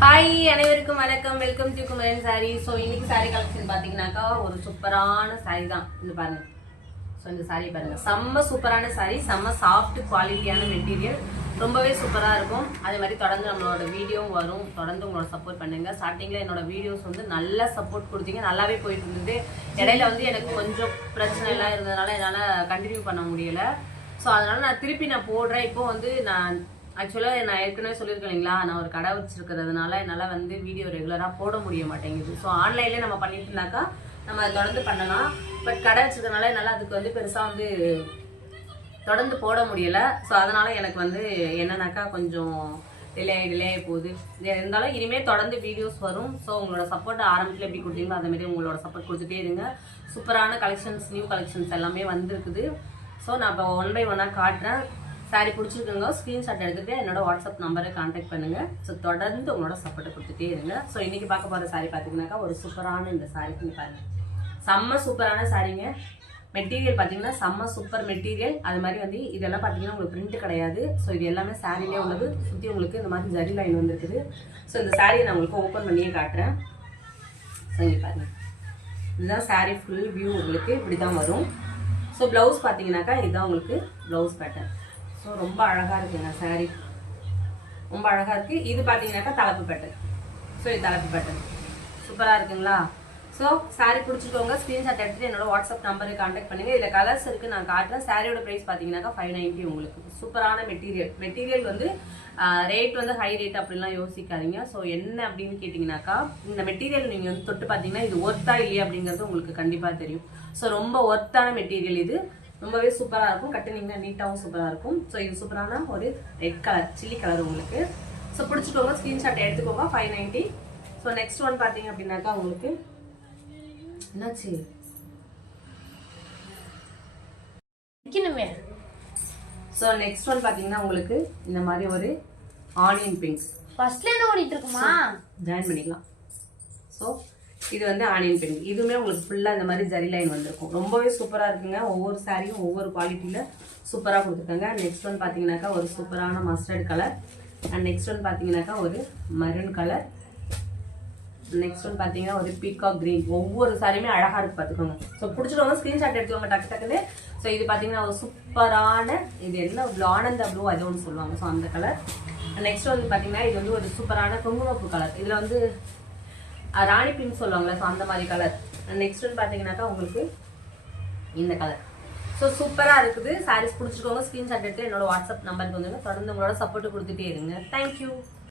Hi அனைவருக்கும் வணக்கம். Welcome to Kumaran sorry. So இன்னைக்கு சாரி கலெக்ஷன் பார்த்தீங்கன்னாக்கா ஒரு சூப்பரான சாரி தான். இது பாருங்க. ஸோ இந்த சாரி பாருங்க, செம்ம சூப்பரான சாரி, செம்ம சாஃப்ட் குவாலிட்டியான மெட்டீரியல், ரொம்பவே சூப்பராக இருக்கும். அதே மாதிரி தொடர்ந்து நம்மளோட வீடியோவும் வரும். தொடர்ந்து உங்களோட சப்போர்ட் பண்ணுங்க. ஸ்டார்டிங்கில் என்னோட வீடியோஸ் வந்து நல்ல சப்போர்ட் கொடுத்தீங்க, நல்லாவே போயிட்டு இருந்தது. இடையில வந்து எனக்கு கொஞ்சம் பிரச்சனை எல்லாம் இருந்ததுனால என்னால் கண்டினியூ பண்ண முடியல. ஸோ அதனால நான் திருப்பி போடுறேன். இப்போ வந்து நான் ஆக்சுவலாக நான் ஏற்கனவே சொல்லியிருக்கேன் இல்லைங்களா, நான் ஒரு கடை வச்சிருக்கிறதுனால என்னால் வந்து வீடியோ ரெகுலராக போட முடிய மாட்டேங்குது. ஸோ ஆன்லைன்லேயே நம்ம பண்ணிட்டு இருந்தாக்கா நம்ம அதை தொடர்ந்து பண்ணலாம். பட் கடை வச்சிருக்கனால என்னால் அதுக்கு வந்து பெருசாக வந்து தொடர்ந்து போட முடியலை. ஸோ அதனால் எனக்கு வந்து என்னன்னாக்கா கொஞ்சம் டிலே ஆகி போகுது. இருந்தாலும் இனிமேல் தொடர்ந்து வீடியோஸ் வரும். ஸோ உங்களோட சப்போர்ட் ஆரம்பத்தில் எப்படி கொடுத்தீங்களோ அதேமாரி உங்களோட சப்போர்ட் கொடுத்துட்டே இருங்க. சூப்பரான கலெக்ஷன்ஸ், நியூ கலெக்ஷன்ஸ் எல்லாமே வந்திருக்குது. ஸோ நான் இப்போ 1 by 1 காட்டுறேன். சாரி பிடிச்சிருக்குங்க, ஸ்க்ரீன்ஷாட் எடுத்துகிட்டு என்னோட வாட்ஸ்அப் நம்பரை கான்டாக்ட் பண்ணுங்கள். ஸோ தொடர்ந்து உங்களோட சப்போர்ட்டை கொடுத்துட்டே இருங்க. ஸோ இன்றைக்கி பார்க்க போகிற சாரி பார்த்தீங்கன்னாக்கா ஒரு சூப்பரான இந்த சாரிக்கு பாருங்கள், செம்ம சூப்பரான சாரிங்க. மெட்டீரியல் பார்த்தீங்கன்னா செம்ம சூப்பர் மெட்டீரியல். அது மாதிரி வந்து இதெல்லாம் பார்த்தீங்கன்னா உங்களுக்கு பிரிண்ட் கிடையாது. ஸோ இது எல்லாமே சாரிலே உள்ளது. சுற்றி உங்களுக்கு இந்த மாதிரி ஜரி லைன் வந்துருக்குது. ஸோ இந்த சாரியை நான் உங்களுக்கு ஓப்பன் பண்ணியே காட்டுறேன். ஸோ இங்கே பாருங்கள், இதுதான் சாரி ஃபுல் வியூ. உங்களுக்கு இப்படி தான் வரும். ஸோ ப்ளவுஸ் பார்த்தீங்கன்னாக்கா இதுதான் உங்களுக்கு ப்ளவுஸ் பேட்டர்ன். ஸோ ரொம்ப அழகாக இருக்குங்க சாரீ, ரொம்ப அழகாக இருக்குது. இது பார்த்தீங்கன்னாக்கா தலைப்பு பேட்டர்ன். ஸோ இது தலைப்பு பேட்டர்ன் சூப்பராக இருக்குங்களா? ஸோ சாரீ பிடிச்சிருக்கவங்க ஸ்க்ரீன்ஷாட் எடுத்துகிட்டு என்னோட வாட்ஸ்அப் நம்பருக்கு கான்டாக்ட் பண்ணுங்கள். இதில் கலர்ஸ் இருக்குது, நான் காட்டுறேன். சாரியோட ப்ரைஸ் பார்த்தீங்கன்னாக்கா 590. உங்களுக்கு சூப்பரான மெட்டீரியல் வந்து ரேட் வந்து ஹை ரேட் அப்படின்லாம் யோசிக்காதீங்க. ஸோ என்ன அப்படின்னு கேட்டிங்கனாக்கா, இந்த மெட்டீரியல் நீங்கள் வந்து தொட்டு பார்த்தீங்கன்னா இது ஒர்த்தா இல்லையா அப்படிங்கிறது உங்களுக்கு கண்டிப்பாக தெரியும். ஸோ ரொம்ப ஒர்த்தான மெட்டீரியல் இது, ரொம்பவே சூப்பராக இருக்கும். கட்டுனீங்கன்னா நீட்டாகவும் சூப்பராக இருக்கும். ஸோ இது சூப்பரான ஒரு ரெட் கலர், சில்லி கலர் உங்களுக்கு. ஸோ பிடிச்சிக்கோங்க, ஸ்க்ரீன்ஷாட் எடுத்துக்கோங்க. 590. ஸோ நெக்ஸ்ட் ஒன் பார்த்தீங்க அப்படின்னாக்கா உங்களுக்கு என்னாச்சு ஸோ நெக்ஸ்ட் ஒன் பார்த்தீங்கன்னா உங்களுக்கு இந்த மாதிரி ஒரு ஆனியன் பிங்க். ஃபர்ஸ்ட்லேருந்து ஓடிட்டு இருக்குமா, ஜாயின் பண்ணிக்கலாம். ஸோ இது வந்து ஆனியன் பிங்க். இதுவுமே உங்களுக்கு ஃபுல்லாக இந்த மாதிரி ஜரி லைன் வந்திருக்கும். ரொம்பவே சூப்பராக இருக்குங்க. ஒவ்வொரு சாரியும் ஒவ்வொரு குவாலிட்டியில் சூப்பராக கொடுத்துருக்காங்க. நெக்ஸ்ட் ஒன் பார்த்தீங்கன்னாக்கா ஒரு சூப்பரான mustard colour. And next one பார்த்தீங்கன்னாக்கா ஒரு மரூன் கலர். நெக்ஸ்ட் ஒன் பார்த்தீங்கன்னா ஒரு பீகாக் கிரீன். ஒவ்வொரு சாரியுமே அழகாக இருக்கு, பார்த்துக்கோங்க. ஸோ பிடிச்சிக்கோங்க, ஸ்க்ரீன்ஷாட் எடுத்துக்கோங்க டக்கு டக்குன்னு. ஸோ இது பார்த்தீங்கன்னா ஒரு சூப்பரான, இது என்ன ஆனந்த ப்ளூ அது ஒன்று சொல்லுவாங்க. ஸோ அந்த கலர். நெக்ஸ்ட் வந்து பார்த்தீங்கன்னா இது வந்து ஒரு சூப்பரான குங்குமப்பூ கலர். இதில் வந்து ராணி பிங்க் சொல்லுவாங்களே, ஸோ அந்த மாதிரி கலர். நெக்ஸ்ட் ஒன்று பார்த்தீங்கன்னாக்கா உங்களுக்கு இந்த கலர். ஸோ சூப்பராக இருக்குது. சாரீஸ் பிடிச்சிக்கோங்க, ஸ்க்ரீன்ஷாட் எடுத்து என்னோட வாட்ஸ்அப் நம்பருக்கு வந்து தொடர்ந்து உங்களோட சப்போர்ட் கொடுத்துட்டே இருங்க. தேங்க்யூ.